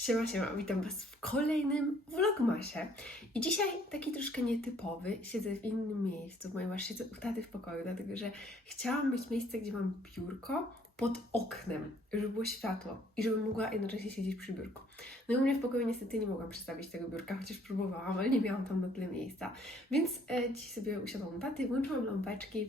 Siema, siema, witam Was w kolejnym vlogmasie. I dzisiaj taki troszkę nietypowy. Siedzę w innym miejscu, ponieważ siedzę u taty w pokoju, dlatego że chciałam mieć miejsce, gdzie mam biurko pod oknem, żeby było światło i żebym mogła jednocześnie siedzieć przy biurku. No i u mnie w pokoju niestety nie mogłam przestawić tego biurka, chociaż próbowałam, ale nie miałam tam na tyle miejsca. Więc e, dziś sobie usiadłam u taty, włączyłam lampeczki.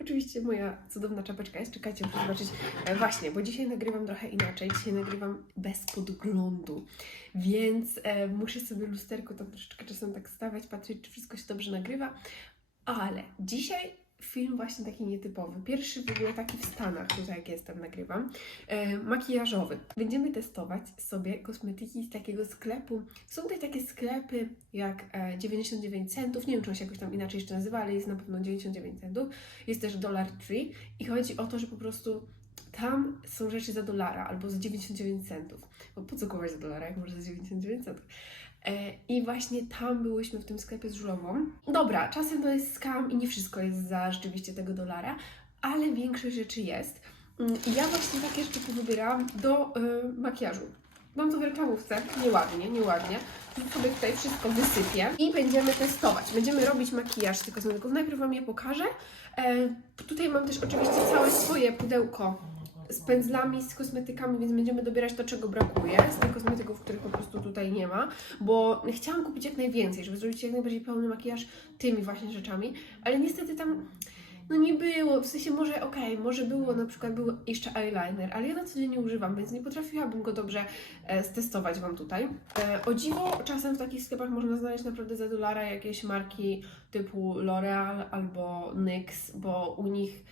Oczywiście moja cudowna czapeczka jest, czekajcie, muszę zobaczyć. E, właśnie, bo dzisiaj nagrywam trochę inaczej, dzisiaj nagrywam bez podglądu, więc e, muszę sobie lusterko tam troszeczkę czasem tak stawiać, patrzeć, czy wszystko się dobrze nagrywa, ale dzisiaj film właśnie taki nietypowy. Pierwszy w ogóle taki w Stanach, tutaj jak jestem, nagrywam, e, makijażowy. Będziemy testować sobie kosmetyki z takiego sklepu. Są tutaj takie sklepy jak e, 99 centów, nie wiem czy on się jakoś tam inaczej jeszcze nazywa, ale jest na pewno 99 centów. Jest też Dollar Tree i chodzi o to, że po prostu tam są rzeczy za dolara albo za 99 centów. Bo po co kupować za dolara, jak może za 99 centów? E, I właśnie tam byłyśmy w tym sklepie z żulową. Dobra, czasem to jest skam i nie wszystko jest za rzeczywiście tego dolara, ale większość rzeczy jest. Mm, I ja właśnie takie rzeczy powybierałam do y, makijażu. Mam to w reklamówce, nieładnie, nieładnie. Sobie tutaj wszystko wysypię i będziemy testować. Będziemy robić makijaż tych kosmetyków. Najpierw Wam je pokażę. E, tutaj mam też oczywiście całe swoje pudełko z pędzlami, z kosmetykami, więc będziemy dobierać to, czego brakuje, z tych kosmetyków, których po prostu tutaj nie ma, bo chciałam kupić jak najwięcej, żeby zrobić jak najbardziej pełny makijaż tymi właśnie rzeczami, ale niestety tam no nie było, w sensie może okej, może było na przykład był jeszcze eyeliner, ale ja na co dzień nie używam, więc nie potrafiłabym go dobrze e, stestować Wam tutaj. E, o dziwo, czasem w takich sklepach można znaleźć naprawdę za dolara jakieś marki typu L'Oreal albo NYX, bo u nich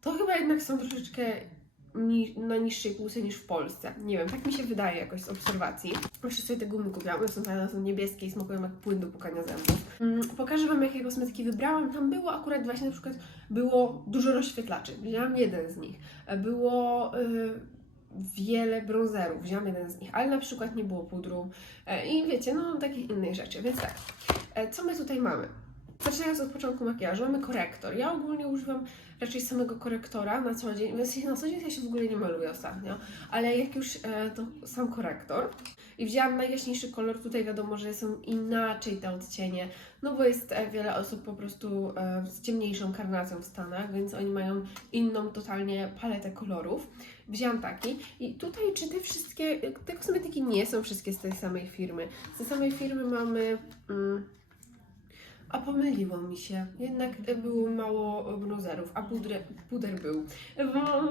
to chyba jednak są troszeczkę na niższej półce niż w Polsce. Nie wiem, tak mi się wydaje jakoś z obserwacji. Jeszcze sobie te gumy kupiłam, one są fajne, są niebieskie i smakują jak płyn do pukania zębów. Mm, pokażę Wam, jakie kosmetyki wybrałam. Tam było akurat właśnie na przykład, było dużo rozświetlaczy. Wzięłam jeden z nich. Było... y, wiele bronzerów, wzięłam jeden z nich, ale na przykład nie było pudru e, i wiecie, no takich innych rzeczy, więc tak, e, co my tutaj mamy? Zaczynając od początku makijażu, mamy korektor. Ja ogólnie używam raczej samego korektora na co dzień. W sensie na co dzień ja się w ogóle nie maluję ostatnio, ale jak już e, to sam korektor. I wzięłam najjaśniejszy kolor. Tutaj wiadomo, że są inaczej te odcienie, no bo jest e, wiele osób po prostu e, z ciemniejszą karnacją w Stanach, więc oni mają inną totalnie paletę kolorów. Wzięłam taki i tutaj czy te wszystkie, te kosmetyki nie są wszystkie z tej samej firmy. Z tej samej firmy mamy... Mm, a pomyliło mi się. Jednak było mało bronzerów, a puder, puder był.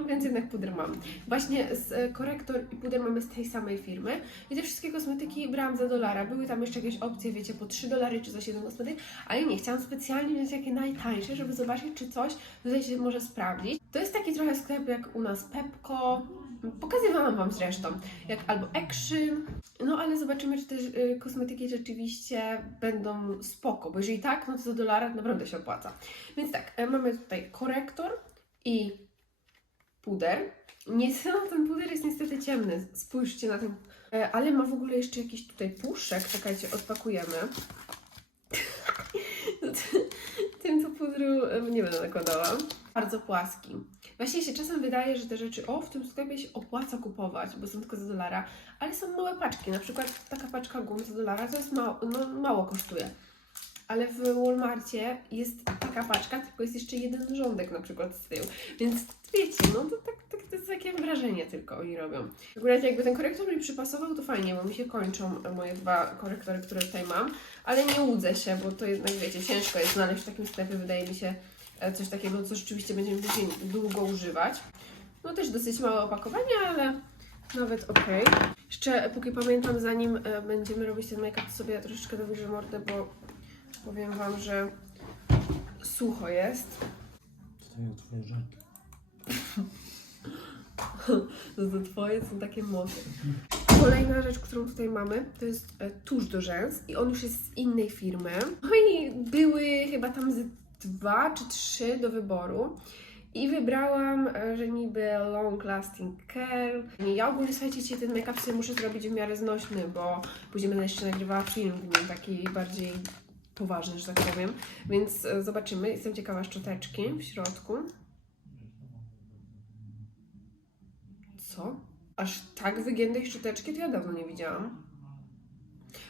Więc jednak puder mam. Właśnie z e, korektor i puder mamy z tej samej firmy. I te wszystkie kosmetyki brałam za dolara. Były tam jeszcze jakieś opcje, wiecie, po 3 dolary czy coś jeden kosmetyk, ale nie, chciałam specjalnie wziąć jakie najtańsze, żeby zobaczyć, czy coś tutaj się może sprawdzić. To jest taki trochę sklep jak u nas Pepko. Pokazywałam Wam zresztą, jak albo Action, no ale zobaczymy, czy te y, kosmetyki rzeczywiście będą spoko, bo jeżeli tak, no to za dolara naprawdę się opłaca. Więc tak, e, mamy tutaj korektor i puder. Niestety ten puder jest niestety ciemny, spójrzcie na ten, e, ale ma w ogóle jeszcze jakiś tutaj puszek, czekajcie, odpakujemy. Tym to pudru nie będę nakładała. Bardzo płaski. Właśnie się czasem wydaje, że te rzeczy, o, w tym sklepie się opłaca kupować, bo są tylko za dolara, ale są małe paczki. Na przykład taka paczka gum za dolara to jest mało, no, mało kosztuje. Ale w Walmartie jest taka paczka, tylko jest jeszcze jeden rządek na przykład z tyłu. Więc wiecie, no to, tak, to jest takie wrażenie tylko oni robią. Akurat jakby ten korektor mi przypasował, to fajnie, bo mi się kończą moje dwa korektory, które tutaj mam. Ale nie łudzę się, bo to jednak, wiecie, ciężko jest znaleźć w takim sklepie, wydaje mi się, e, coś takiego, co rzeczywiście będziemy później długo używać. No też dosyć małe opakowanie, ale nawet ok. Jeszcze póki pamiętam, zanim e, będziemy robić ten make-up, to sobie troszeczkę dowierzę mordę, bo powiem Wam, że sucho jest. Tutaj o twoje rzeczy. No to Twoje są takie mokre. Kolejna rzecz, którą tutaj mamy, to jest e, tusz do rzęs i on już jest z innej firmy. No i były chyba tam z dwa czy trzy do wyboru. I wybrałam, e, że niby Long Lasting Care. Ja ogólnie, słuchajcie, ten make-up sobie muszę zrobić w miarę znośny, bo później będę jeszcze nagrywała film w nim, taki bardziej poważny, że tak powiem. Więc e, zobaczymy. Jestem ciekawa szczoteczki w środku. Co? Aż tak wygiętej szczoteczki to ja dawno nie widziałam.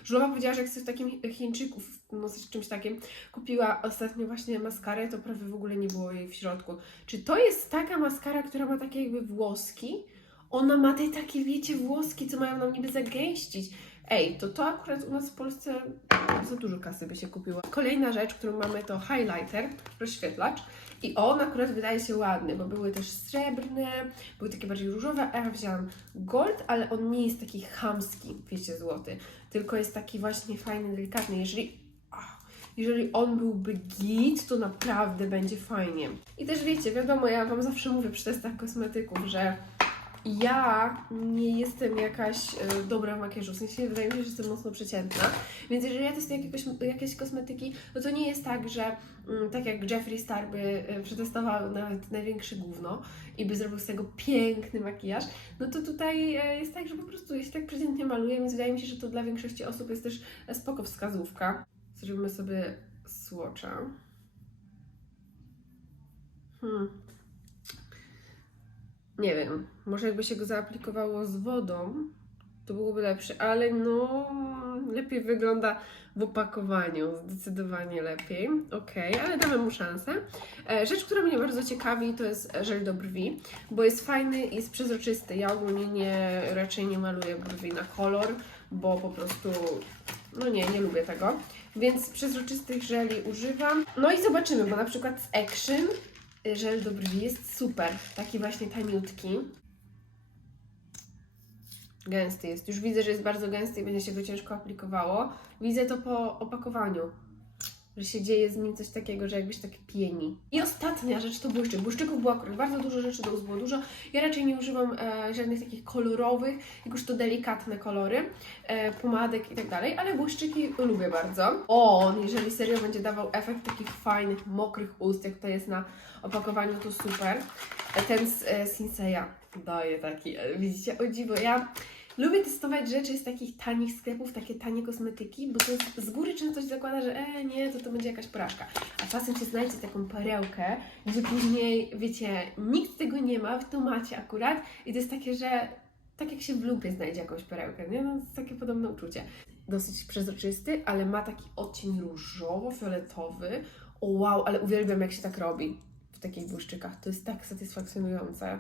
Żula powiedziała, że jak chce w takim Chińczyku, no z czymś takim, kupiła ostatnio właśnie maskarę, to prawie w ogóle nie było jej w środku. Czy to jest taka maskara, która ma takie jakby włoski? Ona ma te takie, wiecie, włoski, co mają nam niby zagęścić. Ej, to to akurat u nas w Polsce za dużo kasy by się kupiło. Kolejna rzecz, którą mamy to highlighter, rozświetlacz. I on akurat wydaje się ładny, bo były też srebrne, były takie bardziej różowe, a ja wzięłam gold, ale on nie jest taki chamski, wiecie, złoty, tylko jest taki właśnie fajny, delikatny. Jeżeli, jeżeli on byłby git, to naprawdę będzie fajnie. I też wiecie, wiadomo, ja Wam zawsze mówię przy testach kosmetyków, że ja nie jestem jakaś e, dobra w makijażu, w sensie wydaje mi się, że jestem mocno przeciętna, więc jeżeli ja testuję jakiegoś, jakieś kosmetyki, no to nie jest tak, że mm, tak jak Jeffree Star by e, przetestował nawet największe gówno i by zrobił z tego piękny makijaż, no to tutaj e, jest tak, że po prostu ja się tak przeciętnie maluję, więc wydaje mi się, że to dla większości osób jest też spoko wskazówka. Zrobimy sobie swatcha. Hmm. Nie wiem, może jakby się go zaaplikowało z wodą, to byłoby lepsze, ale no lepiej wygląda w opakowaniu, zdecydowanie lepiej. Okej, ale damy mu szansę. E, Rzecz, która mnie bardzo ciekawi, to jest żel do brwi, bo jest fajny i jest przezroczysty. Ja ogólnie nie, raczej nie maluję brwi na kolor, bo po prostu, no nie, nie lubię tego. Więc przezroczystych żeli używam. No i zobaczymy, bo na przykład z Action żel do brwi jest super, taki właśnie taniutki. Gęsty jest. Już widzę, że jest bardzo gęsty i będzie się go ciężko aplikowało. Widzę to po opakowaniu, że się dzieje z nim coś takiego, że jakbyś tak pieni. I ostatnia rzecz to błyszczyk. Błyszczyków było akurat bardzo dużo rzeczy, do było dużo. Ja raczej nie używam e, żadnych takich kolorowych, jak już to delikatne kolory, e, pomadek i tak dalej, ale błyszczyki lubię bardzo. On, jeżeli serio będzie dawał efekt takich fajnych, mokrych ust, jak to jest na opakowaniu, to super. E, ten z e, Sinseya daje taki, e, widzicie, o dziwo, ja lubię testować rzeczy z takich tanich sklepów, takie tanie kosmetyki, bo to jest, z góry często się zakłada, że e, nie, to to będzie jakaś porażka. A czasem się znajdzie taką perełkę, gdzie później, wiecie, nikt tego nie ma, wy to macie akurat i to jest takie, że tak jak się w lupie znajdzie jakąś perełkę, nie? No, to jest takie podobne uczucie. Dosyć przezroczysty, ale ma taki odcień różowo-fioletowy. O wow, ale uwielbiam jak się tak robi w takich błyszczykach. To jest tak satysfakcjonujące.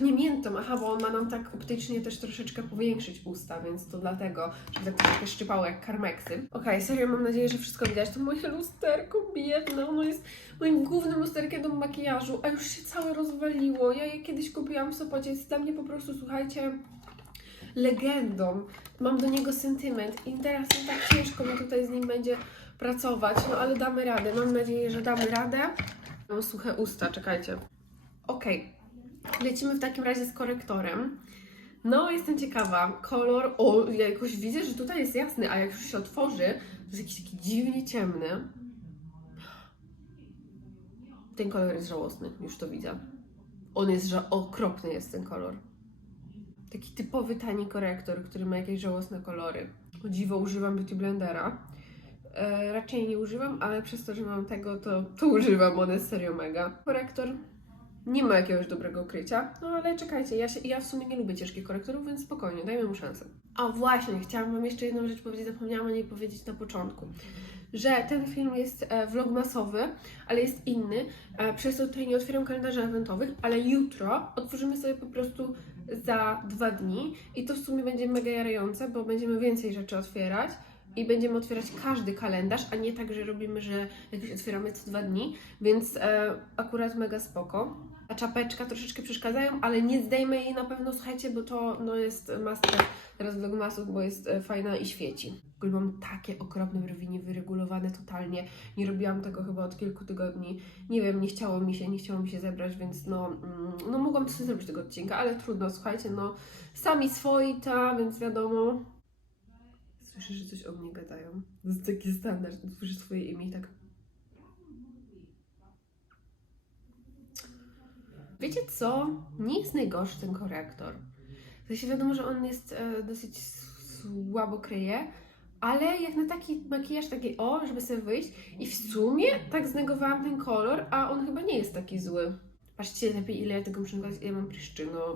Pachnie miętą, aha, bo on ma nam tak optycznie też troszeczkę powiększyć usta, więc to dlatego, żeby tak troszkę szczypało jak karmeksy. Okej, serio, mam nadzieję, że wszystko widać. To moje lusterko biedne, ono jest moim głównym lusterkiem do makijażu, a już się całe rozwaliło. Ja je kiedyś kupiłam w Sopocie, jest dla mnie po prostu, słuchajcie, legendą. Mam do niego sentyment i teraz no, tak ciężko mi tutaj z nim będzie pracować, no ale damy radę. Mam nadzieję, że damy radę. Mam suche usta, czekajcie. Okej, lecimy w takim razie z korektorem. No, jestem ciekawa. Kolor, o, ja jakoś widzę, że tutaj jest jasny, a jak już się otworzy, to jest jakiś taki dziwnie ciemny. Ten kolor jest żałosny, już to widzę. On jest ża- okropny jest ten kolor. Taki typowy tani korektor, który ma jakieś żałosne kolory. O dziwo używam Beauty Blendera. E, raczej nie używam, ale przez to, że mam tego, to, to używam. On jest serio mega. Korektor nie ma jakiegoś dobrego krycia, no ale czekajcie, ja, się, ja w sumie nie lubię ciężkich korektorów, więc spokojnie, dajmy mu szansę. A właśnie, chciałam Wam jeszcze jedną rzecz powiedzieć, zapomniałam o niej powiedzieć na początku. Że ten film jest e, vlogmasowy, ale jest inny, e, przez to tutaj nie otwieram kalendarzy eventowych, ale jutro otworzymy sobie po prostu za dwa dni i to w sumie będzie mega jarające, bo będziemy więcej rzeczy otwierać i będziemy otwierać każdy kalendarz, a nie tak, że robimy, że jakoś otwieramy co dwa dni, więc e, akurat mega spoko. Czapeczka troszeczkę przeszkadzają, ale nie zdejmę jej na pewno, słuchajcie, bo to no, jest master teraz vlogmasów, bo jest e, fajna i świeci. Mam takie okropne brwi, niewyregulowane totalnie. Nie robiłam tego chyba od kilku tygodni. Nie wiem, nie chciało mi się, nie chciało mi się zebrać, więc no, mm, no mogłam sobie zrobić tego odcinka, ale trudno, słuchajcie, no sami swoi ta, więc wiadomo. Słyszę, że coś o mnie gadają. To jest taki standard. Słyszę swoje imię i tak. Wiecie co? Nie jest najgorszy ten korektor. W sensie wiadomo, że on jest e, dosyć słabo kryje, ale jak na taki makijaż, taki o, żeby sobie wyjść i w sumie tak znegowałam ten kolor, a on chyba nie jest taki zły. Patrzcie lepiej, ile ja tego muszę nagrać. Ja mam pryszczy, no.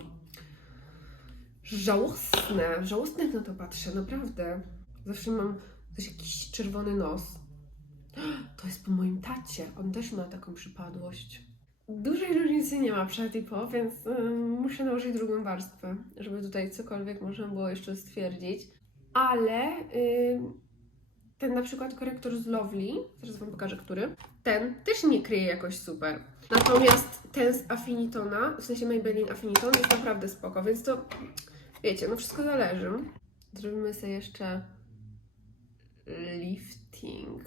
Żałosne. Żałosne jak na to patrzę, naprawdę. Zawsze mam coś, jakiś czerwony nos. To jest po moim tacie. On też ma taką przypadłość. Dużej różnicy nie ma przed i po, więc ym, muszę nałożyć drugą warstwę, żeby tutaj cokolwiek można było jeszcze stwierdzić. Ale ym, ten na przykład korektor z Lovely, zaraz Wam pokażę, który, ten też nie kryje jakoś super. Natomiast ten z Affinitona, w sensie Maybelline Affiniton jest naprawdę spoko, więc to wiecie, no wszystko zależy. Zrobimy sobie jeszcze lifting.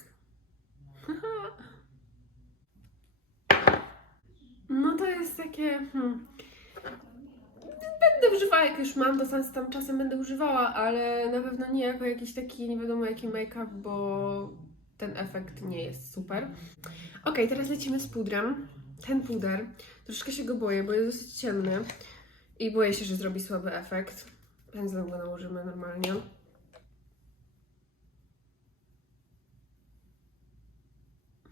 No to jest takie. Hmm. Będę używała, jak już mam, to sam tam czasem będę używała, ale na pewno nie jako jakiś taki nie wiadomo jaki make-up, bo ten efekt nie jest super. Ok, teraz lecimy z pudrem. Ten puder, troszkę się go boję, bo jest dosyć ciemny i boję się, że zrobi słaby efekt. Pędzlem go nałożymy normalnie.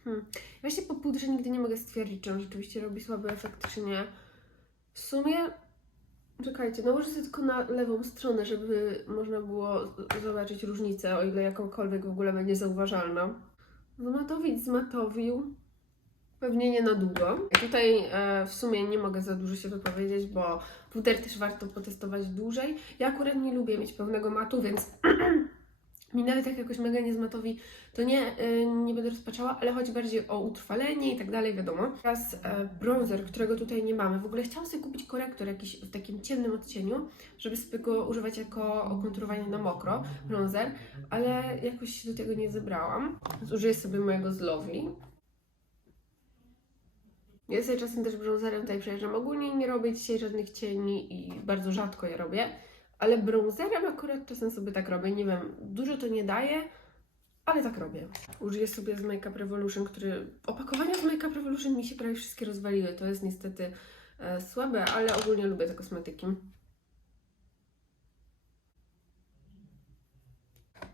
Hmm. Właśnie po pudrze nigdy nie mogę stwierdzić, czy on rzeczywiście robi słaby efekt, czy nie. W sumie, czekajcie, nałożę sobie tylko na lewą stronę, żeby można było zobaczyć różnicę, o ile jakąkolwiek w ogóle będzie zauważalna. Zmatowić zmatowił. Pewnie nie na długo. Tutaj e, w sumie nie mogę za dużo się wypowiedzieć, bo puder też warto potestować dłużej. Ja akurat nie lubię mieć pełnego matu, więc mi nawet jak jakoś mega nie zmatowi, to nie, y, nie będę rozpaczała, ale chodzi bardziej o utrwalenie i tak dalej, wiadomo. Teraz e, bronzer, którego tutaj nie mamy. W ogóle chciałam sobie kupić korektor jakiś w takim ciemnym odcieniu, żeby sobie go używać jako okonturowanie na mokro, bronzer, ale jakoś się do tego nie zebrałam. Więc użyję sobie mojego z Lovely. Ja sobie czasem też bronzerem tutaj przejeżdżam. Ogólnie nie robię dzisiaj żadnych cieni i bardzo rzadko je robię. Ale bronzerem akurat czasem sobie tak robię. Nie wiem, dużo to nie daje, ale tak robię. Użyję sobie z Makeup Revolution, który... Opakowania z Makeup Revolution mi się prawie wszystkie rozwaliły. To jest niestety e, słabe, ale ogólnie lubię te kosmetyki.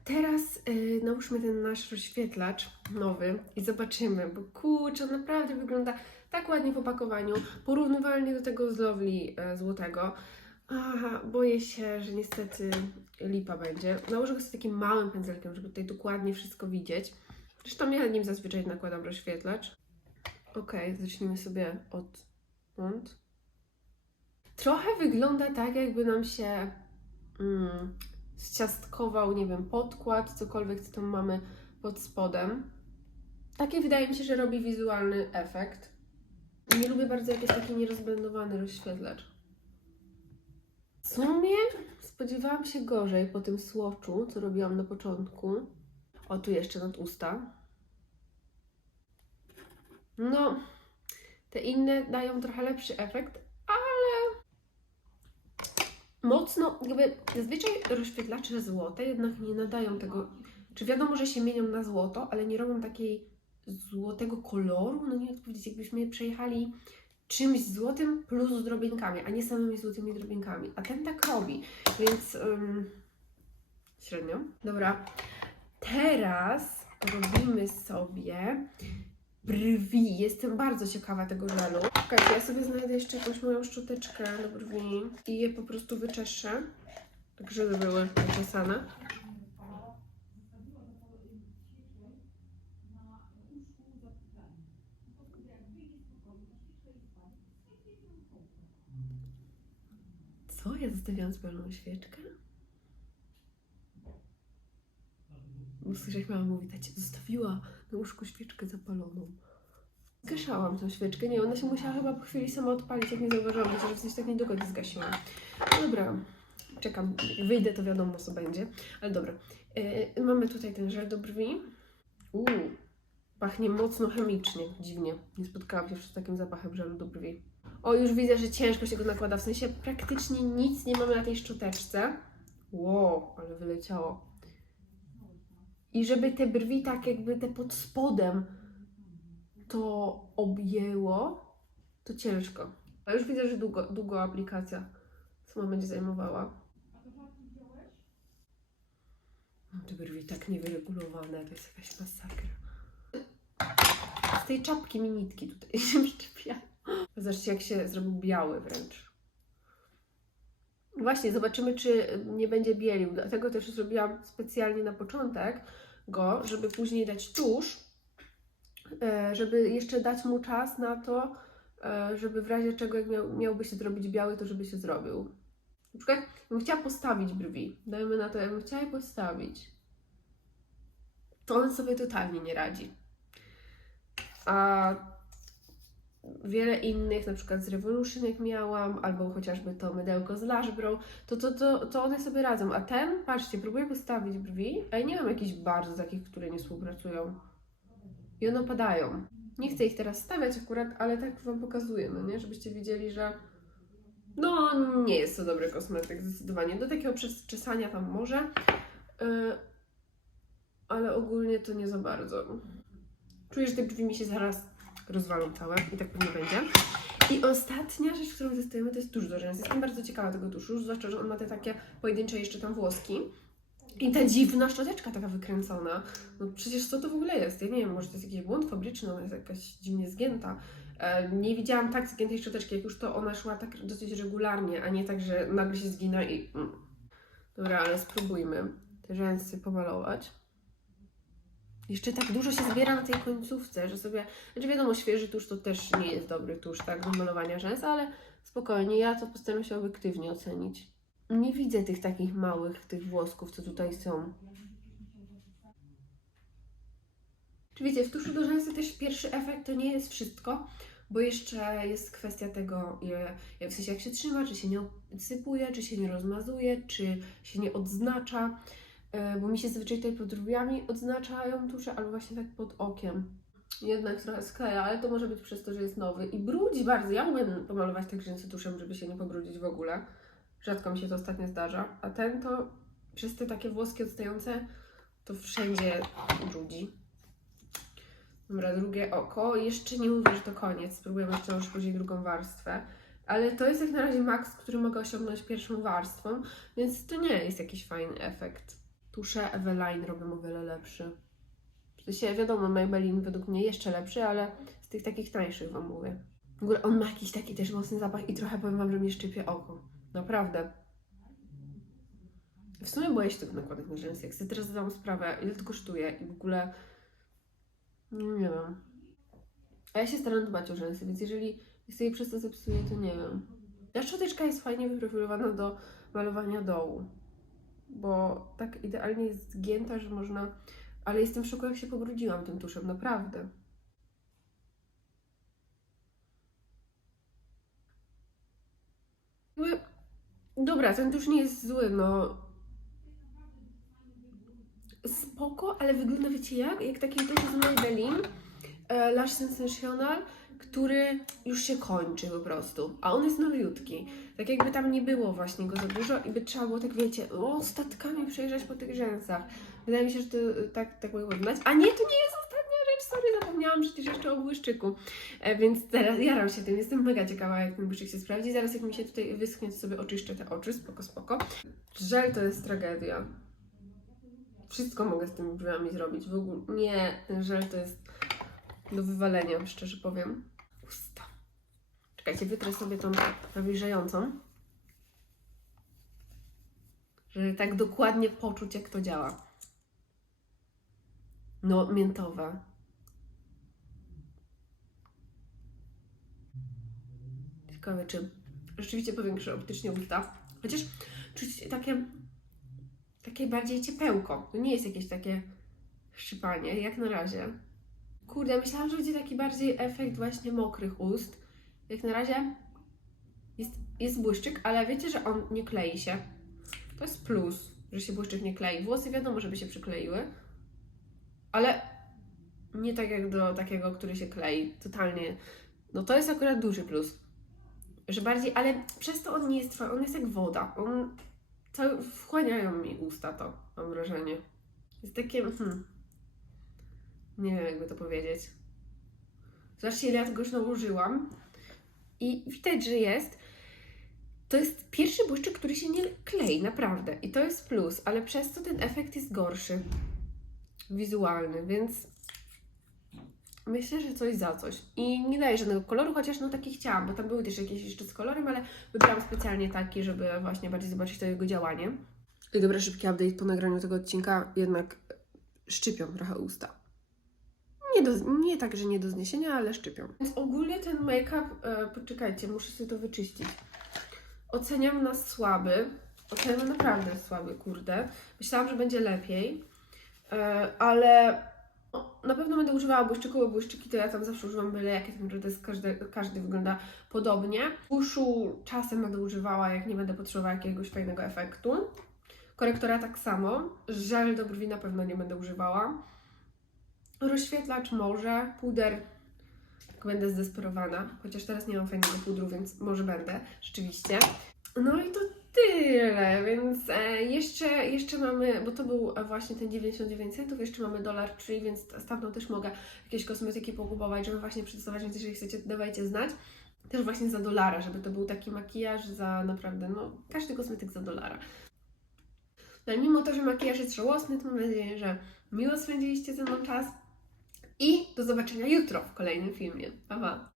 Teraz y, nałóżmy ten nasz rozświetlacz nowy i zobaczymy, bo kurczę, on naprawdę wygląda tak ładnie w opakowaniu, porównywalnie do tego z Lovely e, złotego. Aha, boję się, że niestety lipa będzie. Nałożę go sobie takim małym pędzelkiem, żeby tutaj dokładnie wszystko widzieć. Zresztą ja nim zazwyczaj nakładam rozświetlacz. Ok, zacznijmy sobie od stąd. Trochę wygląda tak, jakby nam się mm, zciastkował, nie wiem, podkład, cokolwiek, co tam mamy pod spodem. Takie wydaje mi się, że robi wizualny efekt. Nie lubię bardzo, jak jest taki nierozblendowany rozświetlacz. Sumie spodziewałam się gorzej po tym słoczu, co robiłam na początku. O, tu jeszcze nad usta. No, te inne dają trochę lepszy efekt, ale mocno, jakby zazwyczaj rozświetlacze złote jednak nie nadają tego, czy wiadomo, że się mienią na złoto, ale nie robią takiej złotego koloru, no nie jak powiedzieć, jakbyśmy przejechali czymś złotym plus z drobinkami, a nie samymi złotymi drobinkami. A ten tak robi, więc ym, średnio. Dobra, teraz robimy sobie brwi. Jestem bardzo ciekawa tego żelu. Czekajcie, ja sobie znajdę jeszcze jakąś moją szczoteczkę do brwi i je po prostu wyczeszę, tak żeby były wyczesane. Co? Ja zostawiłam spaloną świeczkę? Słyszę, jak mama mówi, tacie zostawiła na łóżku świeczkę zapaloną. Zgaszałam tą świeczkę. Nie, ona się musiała chyba po chwili sama odpalić, jak nie zauważyłam, że coś tak niedługo nie zgasiłam. Dobra, czekam. Jak wyjdę, to wiadomo, co będzie. Ale dobra. Yy, mamy tutaj ten żel do brwi. Uuu, pachnie mocno chemicznie. Dziwnie. Nie spotkałam się z takim zapachem żelu do brwi. O, już widzę, że ciężko się go nakłada. W sensie praktycznie nic nie mamy na tej szczoteczce. Wow, ale wyleciało. I żeby te brwi tak jakby te pod spodem to objęło, to ciężko. A już widzę, że długo, długo aplikacja sama będzie zajmowała. Mam te brwi tak niewyregulowane, to jest jakaś masakra. Z tej czapki mi nitki tutaj się przyczepiają. Zobaczcie, jak się zrobił biały wręcz. Właśnie, zobaczymy, czy nie będzie bielił. Dlatego też zrobiłam specjalnie na początek go, żeby później dać tusz, e, żeby jeszcze dać mu czas na to, e, żeby w razie czego, jak miał, miałby się zrobić biały, to żeby się zrobił. Na przykład, bym chciała postawić brwi. Dajmy na to, jakbym chciała je postawić. To on sobie totalnie nie radzi. A wiele innych, na przykład z Revolution jak miałam, albo chociażby to mydełko z Lash Brow, to, to, to, to one sobie radzą. A ten, patrzcie, próbuję postawić brwi, a ja nie mam jakichś bardzo takich, które nie współpracują. I one opadają. Nie chcę ich teraz stawiać akurat, ale tak Wam pokazuję, no nie? Żebyście wiedzieli, że no nie jest to dobry kosmetyk zdecydowanie. Do takiego przeczesania tam może, yy, ale ogólnie to nie za bardzo. Czuję, że te brwi mi się zaraz rozwalą całe i tak pewnie będzie. I ostatnia rzecz, którą testujemy, to jest tusz do rzęs. Jestem bardzo ciekawa tego tuszu, zwłaszcza, że on ma te takie pojedyncze jeszcze tam włoski. I ta dziwna szczoteczka taka wykręcona. No przecież co to w ogóle jest? Ja nie wiem, może to jest jakiś błąd fabryczny, ona jest jakaś dziwnie zgięta. E, nie widziałam tak zgiętej szczoteczki, jak już to ona szła tak dosyć regularnie, a nie tak, że nagle się zgina i... Mm. Dobra, ale spróbujmy te rzęsy pomalować. Jeszcze tak dużo się zbiera na tej końcówce, że sobie... Znaczy wiadomo, świeży tusz to też nie jest dobry tusz, tak, do malowania rzęs, ale spokojnie, ja to postaram się obiektywnie ocenić. Nie widzę tych takich małych, tych włosków, co tutaj są. Czy wiecie, w tuszu do rzęsy też pierwszy efekt to nie jest wszystko, bo jeszcze jest kwestia tego, jak- w sensie jak się trzyma, czy się nie odsypuje, czy się nie rozmazuje, czy się nie odznacza, bo mi się zazwyczaj tutaj pod brwiami odznaczają tusze, albo właśnie tak pod okiem. Jednak trochę skleja, ale to może być przez to, że jest nowy i brudzi bardzo. Ja umiem pomalować tak rzęsy tuszem, żeby się nie pobrudzić w ogóle. Rzadko mi się to ostatnio zdarza. A ten to przez te takie włoski odstające to wszędzie brudzi. Dobra, drugie oko. Jeszcze nie mówię, że to koniec. Spróbujemy jeszcze już później drugą warstwę. Ale to jest jak na razie maks, który mogę osiągnąć pierwszą warstwą, więc to nie jest jakiś fajny efekt. Tusze Eveline robią o wiele lepszy. W wiadomo, Maybelline według mnie jeszcze lepszy, ale z tych takich tańszych Wam mówię. W ogóle on ma jakiś taki też mocny zapach i trochę powiem Wam, że mnie szczypie oko. Naprawdę. W sumie boję się tego nakładać na rzęsy. Jak sobie teraz zdałam sprawę, ile to kosztuje i w ogóle... Nie, nie wiem. A ja się staram dbać o rzęsy, więc jeżeli sobie przez to zepsuję, to nie wiem. Ta szczoteczka jest fajnie wyprofilowana do malowania dołu, bo tak idealnie jest zgięta, że można... Ale jestem w szoku, jak się pobrudziłam tym tuszem, naprawdę. Dobra, ten tusz nie jest zły, no. Spoko, ale wygląda, wiecie jak? Jak taki tusz z Maybelline, e, Lash Sensational, który już się kończy po prostu, a on jest nowiutki. Tak jakby tam nie było właśnie go za dużo i by trzeba było tak, wiecie, o, statkami przejeżdżać po tych rzęsach. Wydaje mi się, że to e, tak, tak mogło wyglądać. A nie, to nie jest ostatnia rzecz, sorry, zapomniałam przecież jeszcze o błyszczyku. E, więc teraz jaram się tym, jestem mega ciekawa, jak ten błyszczyk się sprawdzi. Zaraz jak mi się tutaj wyschnie, to sobie oczyszczę te oczy, spoko, spoko. Żel to jest tragedia. Wszystko mogę z tymi brwiami zrobić. W ogóle nie, ten żel to jest do wywalenia, szczerze powiem. Czekajcie, wytrę sobie tą nawilżającą. Żeby tak dokładnie poczuć, jak to działa. No, miętowa. Ciekawe, czy rzeczywiście powiększy optycznie usta. Chociaż czuć takie, takie bardziej ciepełko. To nie jest jakieś takie szczypanie, jak na razie. Kurde, myślałam, że będzie taki bardziej efekt właśnie mokrych ust. Jak na razie jest, jest błyszczyk, ale wiecie, że on nie klei się. To jest plus, że się błyszczyk nie klei. Włosy wiadomo, żeby się przykleiły, ale nie tak jak do takiego, który się klei. Totalnie. No to jest akurat duży plus. Że bardziej, ale przez to on nie jest twardy, on jest jak woda. On cały, wchłaniają mi usta to, mam wrażenie. Jest takie, hmm, nie wiem jakby to powiedzieć. Zobaczcie ile ja tego już nałożyłam. I widać, że jest. To jest pierwszy błyszczyk, który się nie klei, naprawdę. I to jest plus, ale przez to ten efekt jest gorszy. Wizualny, więc Myślę, że coś za coś. I nie daje żadnego koloru, chociaż no taki chciałam, bo tam były też jakieś jeszcze z kolorem, ale wybrałam specjalnie taki, żeby właśnie bardziej zobaczyć to jego działanie. I dobra, szybki update po nagraniu tego odcinka, jednak szczypią trochę usta. Nie, do, nie tak, że nie do zniesienia, ale szczypią. Więc ogólnie ten make-up, e, poczekajcie, muszę sobie to wyczyścić. Oceniam na słaby. Oceniam naprawdę słaby, kurde. Myślałam, że będzie lepiej, e, ale na pewno będę używała błyszczyku, bo błyszczyki to ja tam zawsze używam byle jakie, tak naprawdę każdy, każdy wygląda podobnie. Uszu czasem będę używała, jak nie będę potrzebowała jakiegoś fajnego efektu. Korektora tak samo. Żel do brwi na pewno nie będę używała. Rozświetlacz może, puder jak będę zdesperowana, chociaż teraz nie mam fajnego pudru, więc może będę, rzeczywiście. No i to tyle, więc e, jeszcze, jeszcze mamy, bo to był e, właśnie ten 99 centów, jeszcze mamy Dollar Tree, więc stamtąd też mogę jakieś kosmetyki pokupować, żeby właśnie przetestować, więc jeżeli chcecie, dawajcie znać. Też właśnie za dolara, żeby to był taki makijaż za naprawdę, no każdy kosmetyk za dolara. No i mimo to, że makijaż jest żałosny, to mam nadzieję, że miło spędziliście ze mną czas i do zobaczenia jutro w kolejnym filmie. Pa, pa!